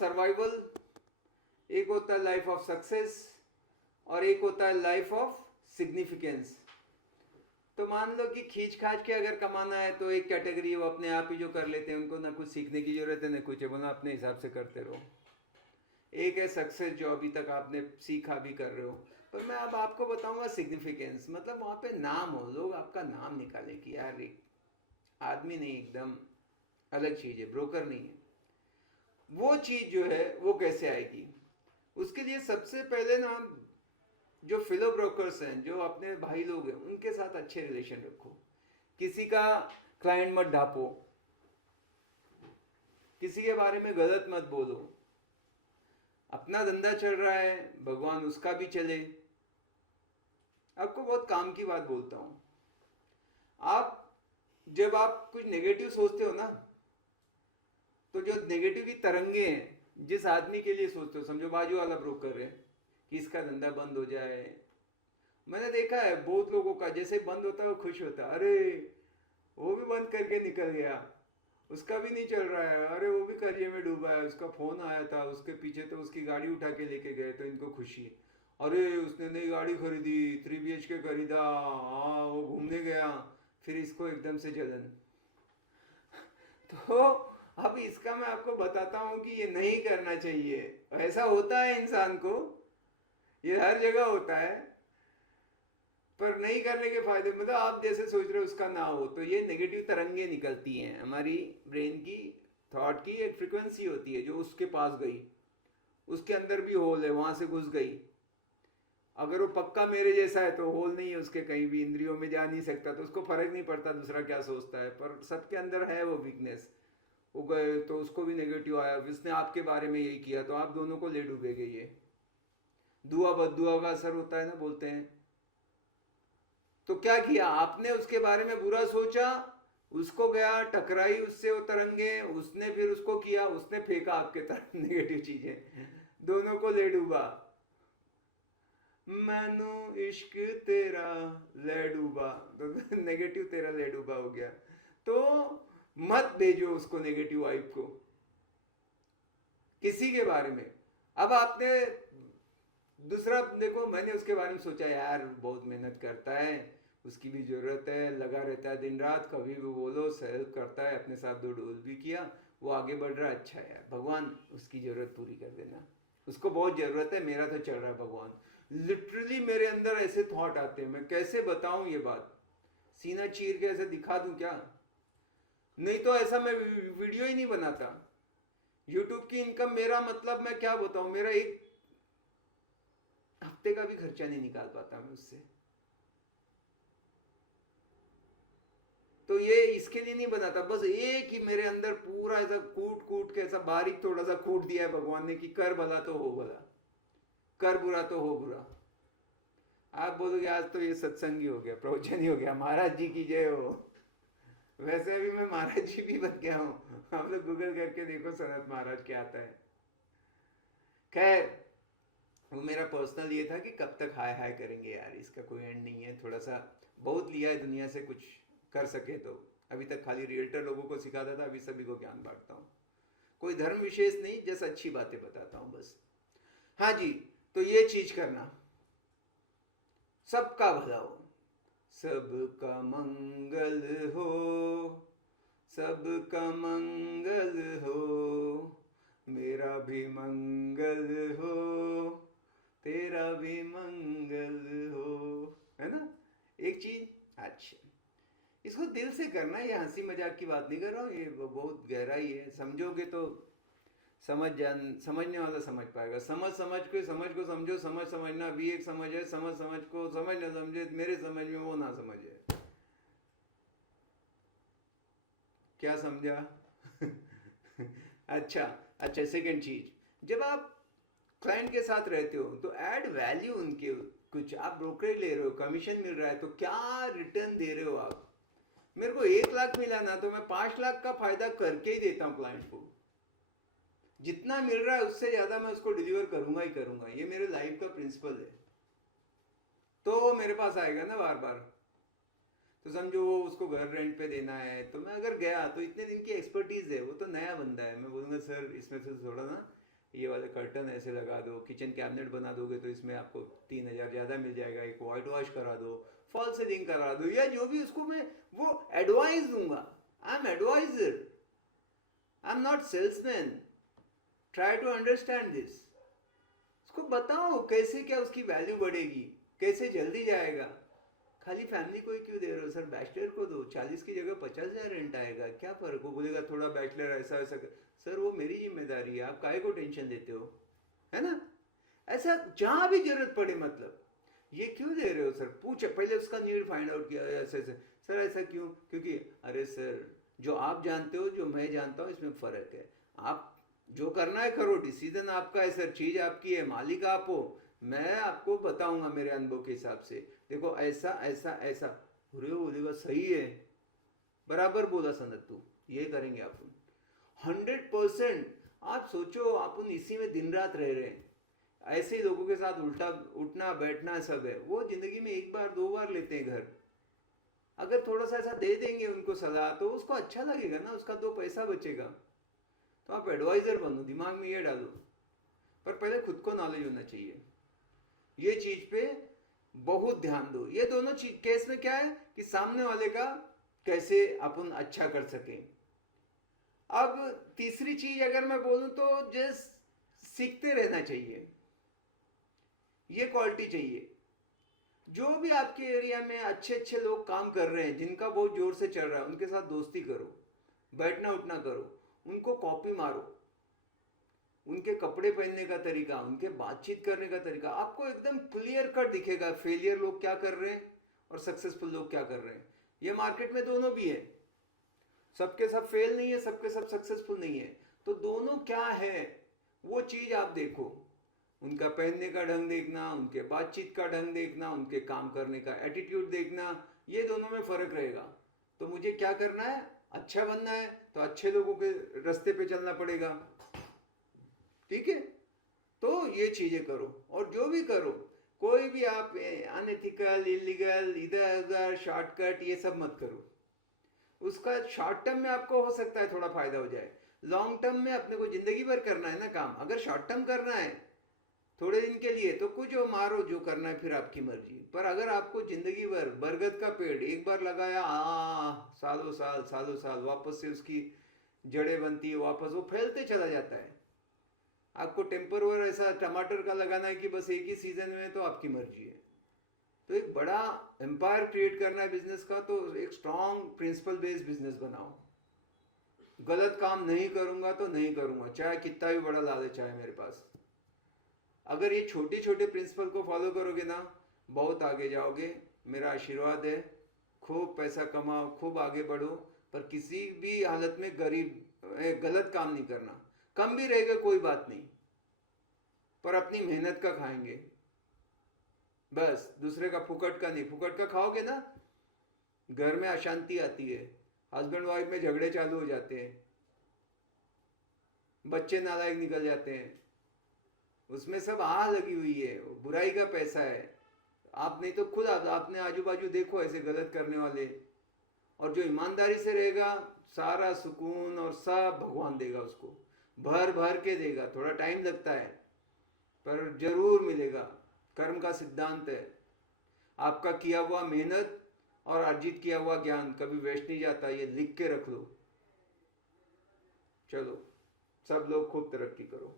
Survival, एक होता है लाइफ ऑफ सक्सेस, और एक होता है लाइफ ऑफ सिग्निफिकेंस। तो मान लो कि खींच खाच के अगर कमाना है तो एक कैटेगरी वो अपने आप ही जो कर लेते हैं, उनको ना कुछ सीखने की जरूरत है ना कुछ है, वो ना अपने हिसाब से करते रहो। एक है सक्सेस जो अभी तक आपने सीखा भी कर रहे हो। पर मैं अब आपको बताऊंगा सिग्निफिकेंस, मतलब वहाँ पे नाम हो, लोग आपका नाम निकाले कि यार एक आदमी नहीं, एकदम अलग चीज़ है, ब्रोकर नहीं है। वो चीज़ जो है वो कैसे आएगी? उसके लिए सबसे पहले ना जो फिलो ब्रोकर्स हैं, जो अपने भाई लोग हैं, उनके साथ अच्छे रिलेशन रखो। किसी का क्लाइंट मत ढापो, किसी के बारे में गलत मत बोलो। अपना धंधा चल रहा है, भगवान उसका भी चले। आपको बहुत काम की बात बोलता हूं, आप जब आप कुछ नेगेटिव सोचते हो ना, तो जो नेगेटिव की तरंगे हैं, जिस आदमी के लिए सोचते हो, समझो बाजू वाला ब्रोकर है कि इसका धंधा बंद हो जाए। मैंने देखा है बहुत लोगों का, जैसे बंद होता है वो खुश होता है, अरे वो भी बंद करके निकल गया, उसका भी नहीं चल रहा है, अरे वो भी कर्जे में डूबा है, उसका फोन आया था, उसके पीछे तो उसकी गाड़ी उठा के लेके गए तो इनको खुशी है, अरे उसने नई गाड़ी खरीदी, 3 BHK खरीदा, हाँ वो घूमने गया, फिर इसको एकदम से जलन। तो अब इसका मैं आपको बताता हूँ कि ये नहीं करना चाहिए। ऐसा होता है इंसान को, ये हर जगह होता है, पर नहीं करने के फायदे, मतलब आप जैसे सोच रहे हो उसका ना हो, तो ये नेगेटिव तरंगे निकलती हैं हमारी ब्रेन की, थॉट की एक फ्रिक्वेंसी होती है जो उसके पास गई, उसके अंदर भी होल है, वहां से घुस गई। अगर वो पक्का मेरे जैसा है तो होल नहीं है उसके, कहीं भी इंद्रियों में जा नहीं सकता, तो उसको फर्क नहीं पड़ता दूसरा क्या सोचता है, पर सबके अंदर है वो वीकनेस। वो गए तो उसको भी नेगेटिव आया, उसने आपके बारे में यही किया, तो आप दोनों को ले डूबेगे। ये दुआ बददुआ का असर होता है ना, बोलते हैं। तो क्या किया आपने, उसके बारे में बुरा सोचा, उसको गया टकराई उससे वो तरंगे, उसने फिर उसको किया, उसने फेंका आपके तरफ नेगेटिव चीजें, दोनों को ले डूबा। मैनू इश्क तेरा ले डूबा, तो नेगेटिव तेरा ले डूबा हो गया। तो मत भेजो उसको नेगेटिव वाइब को किसी के बारे में। अब आपने दूसरा देखो, मैंने उसके बारे में सोचा यार बहुत मेहनत करता है, उसकी भी जरूरत है, लगा रहता है दिन रात, कभी भी बोलो हेल्प करता है, अपने साथ 2 डोल भी किया, वो आगे बढ़ रहा है, अच्छा है यार, भगवान उसकी जरूरत पूरी कर देना, उसको बहुत जरूरत है, मेरा तो चल रहा है भगवान। लिटरली मेरे अंदर ऐसे थॉट आते हैं, मैं कैसे बताऊं ये बात, सीना चीर के ऐसे दिखा दूं क्या? नहीं तो ऐसा मैं वीडियो ही नहीं बनाता। यूट्यूब की इनकम, मेरा मतलब मैं क्या बताऊं, मेरा एक हफ्ते का भी खर्चा नहीं निकाल पाता मैं उससे। तो ये इसके लिए नहीं बनाता, बस एक ही मेरे अंदर पूरा ऐसा कूट कूट के, ऐसा बारीक थोड़ा सा कूट दिया है भगवान ने कि कर भला तो हो भला, कर बुरा तो हो बुरा। आप बोलोगे आज तो ये सत्संगी हो गया, प्रवचन ही हो गया, महाराज जी की जय हो। वैसे अभी मैं महाराज जी भी बन गया हूँ, आप लोग गूगल करके देखो सनत महाराज क्या आता है। खैर, वो मेरा पर्सनल ये था कि कब तक हाय हाय करेंगे यार, इसका कोई एंड नहीं है, थोड़ा सा बहुत लिया है दुनिया से, कुछ कर सके तो। अभी तक खाली रियल्टर लोगों को सिखाता था, अभी सभी को ज्ञान बांटता हूँ। कोई धर्म विशेष नहीं, जैसे अच्छी बातें बताता हूँ बस। हाँ जी, तो ये चीज करना, सबका भला हो, सबका मंगल हो, सबका मंगल हो, मेरा भी मंगल हो, तेरा भी मंगल हो, है ना? एक चीज, अच्छा, इसको दिल से करना, ये हंसी मजाक की बात नहीं कर रहा हूँ, ये बहुत गहराई है, समझोगे तो समझने वाला समझ पाएगा। समझ को समझो, समझ समझना भी एक समझ है, समझ समझ को समझ ना समझे, मेरे समझ में वो ना समझे। क्या समझा? अच्छा, अच्छा, सेकंड चीज, जब आप क्लाइंट के साथ रहते हो तो ऐड वैल्यू उनके, कुछ आप ब्रोकरेज ले रहे हो, कमीशन मिल रहा है, तो क्या रिटर्न दे रहे हो आप? मेरे को 1 लाख मिला ना, तो मैं 5 लाख का फायदा करके ही देता हूँ क्लाइंट को। जितना मिल रहा है उससे ज्यादा मैं उसको डिलीवर करूंगा ही करूंगा, ये मेरे लाइफ का प्रिंसिपल है। तो वो मेरे पास आएगा ना बार बार। तो समझो वो उसको घर रेंट पे देना है, तो मैं अगर गया तो इतने दिन की एक्सपर्टीज है, वो तो नया बंदा है, मैं बोलूँगा सर इसमें से थोड़ा ना ये वाले कर्टन ऐसे लगा दो, किचन कैबिनेट बना दोगे तो इसमें आपको 3,000 ज़्यादा मिल जाएगा, एक वाइट वॉश करा दो, फॉल सीलिंग करा दो, या जो भी उसको मैं वो एडवाइस दूंगा। I am advisor, I am not salesman. Try to understand this. उसको बताओ कैसे क्या उसकी वैल्यू बढ़ेगी, कैसे जल्दी जाएगा। खाली फैमिली को ही क्यों दे रहे हो सर, बैचलर को दो, 40 की जगह 50,000 रेंट आएगा, क्या फर्क हो। बोलेगा थोड़ा बैचलर ऐसा वैसा सर वो मेरी जिम्मेदारी है, आप काहे को टेंशन लेते हो, है ना। ऐसा जहां भी जरूरत पड़े, मतलब ये क्यों दे रहे हो सर, पूछे पहले उसका नीड फाइंड आउट किया, ऐसे ऐसे सर ऐसा क्यों, क्योंकि अरे सर जो आप जानते हो जो मैं जानता हूँ इसमें फ़र्क है। आप जो करना है करो, डिसीजन आपका है सर, चीज़ आपकी है, मालिक आप हो, मैं आपको बताऊंगा मेरे अनुभव के हिसाब से, देखो ऐसा ऐसा ऐसा। अरे बोलेगा सही है, बराबर बोला सनत तू, ये करेंगे अपन 100%। आप सोचो अपन इसी में दिन रात रह रहे हैं, ऐसे ही लोगों के साथ उल्टा उठना बैठना सब है, वो जिंदगी में एक बार दो बार लेते हैं घर। अगर थोड़ा सा ऐसा दे देंगे उनको सलाह तो उसको अच्छा लगेगा ना, उसका दो पैसा बचेगा। तो आप एडवाइजर बनो, दिमाग में ये डालो, पर पहले खुद को नॉलेज होना चाहिए। ये चीज पे बहुत ध्यान दो। ये दोनों केस में क्या है कि सामने वाले का कैसे अपन अच्छा कर सके। अब तीसरी चीज अगर मैं बोलूं तो जस्ट सीखते रहना चाहिए, ये क्वालिटी चाहिए। जो भी आपके एरिया में अच्छे अच्छे लोग काम कर रहे हैं, जिनका बहुत जोर से चल रहा है, उनके साथ दोस्ती करो, बैठना उठना करो, उनको कॉपी मारो, उनके कपड़े पहनने का तरीका, उनके बातचीत करने का तरीका आपको एकदम क्लियर कट दिखेगा। फेलियर लोग क्या कर रहे हैं और सक्सेसफुल लोग क्या कर रहे हैं। ये मार्केट में दोनों भी है, सबके सब फेल नहीं है, सबके सब सक्सेसफुल नहीं है। तो दोनों क्या है वो चीज आप देखो, उनका पहनने का ढंग देखना, उनके बातचीत का ढंग देखना, उनके काम करने का एटीट्यूड देखना, ये दोनों में फर्क रहेगा। तो मुझे क्या करना है, अच्छा बनना है तो अच्छे लोगों के रास्ते पे चलना पड़ेगा, ठीक है। तो ये चीजें करो, और जो भी करो कोई भी आप अनएथिकल इलीगल इधर उधर शॉर्टकट ये सब मत करो। उसका शॉर्ट टर्म में आपको हो सकता है थोड़ा फायदा हो जाए, लॉन्ग टर्म में अपने को जिंदगी भर करना है ना काम। अगर शॉर्ट टर्म करना है थोड़े दिन के लिए तो कुछ जो मारो, जो करना है फिर आपकी मर्जी। पर अगर आपको जिंदगी भर बरगद का पेड़ एक बार लगाया, सालों साल सालों साल वापस से उसकी जड़ें बनती है, वापस वो फैलते चला जाता है। आपको टेम्परवर ऐसा टमाटर का लगाना है कि बस एक ही सीजन में, तो आपकी मर्जी है। तो एक बड़ा एम्पायर क्रिएट करना है बिजनेस का, तो एक स्ट्रॉन्ग प्रिंसिपल बेस्ड बिजनेस बनाओ। गलत काम नहीं करूंगा तो नहीं करूंगा, चाहे कितना भी बड़ा लालच आए मेरे पास। अगर ये छोटे छोटे प्रिंसिपल को फॉलो करोगे ना, बहुत आगे जाओगे। मेरा आशीर्वाद है, खूब पैसा कमाओ, खूब आगे बढ़ो, पर किसी भी हालत में गलत काम नहीं करना। कम भी रहेगा कोई बात नहीं, पर अपनी मेहनत का खाएंगे बस, दूसरे का फुकट का नहीं। फुकट का खाओगे ना, घर में अशांति आती है, हस्बैंड वाइफ में झगड़े चालू हो जाते हैं, बच्चे नालायक निकल जाते हैं, उसमें सब लगी हुई है, बुराई का पैसा है। आप नहीं तो खुद आपने आजू बाजू देखो ऐसे गलत करने वाले। और जो ईमानदारी से रहेगा, सारा सुकून और सब भगवान देगा उसको, भर भर के देगा। थोड़ा टाइम लगता है पर जरूर मिलेगा। कर्म का सिद्धांत है, आपका किया हुआ मेहनत और अर्जित किया हुआ ज्ञान कभी वेस्ट नहीं जाता, ये लिख के रख लो। चलो सब लोग खूब तरक्की करो।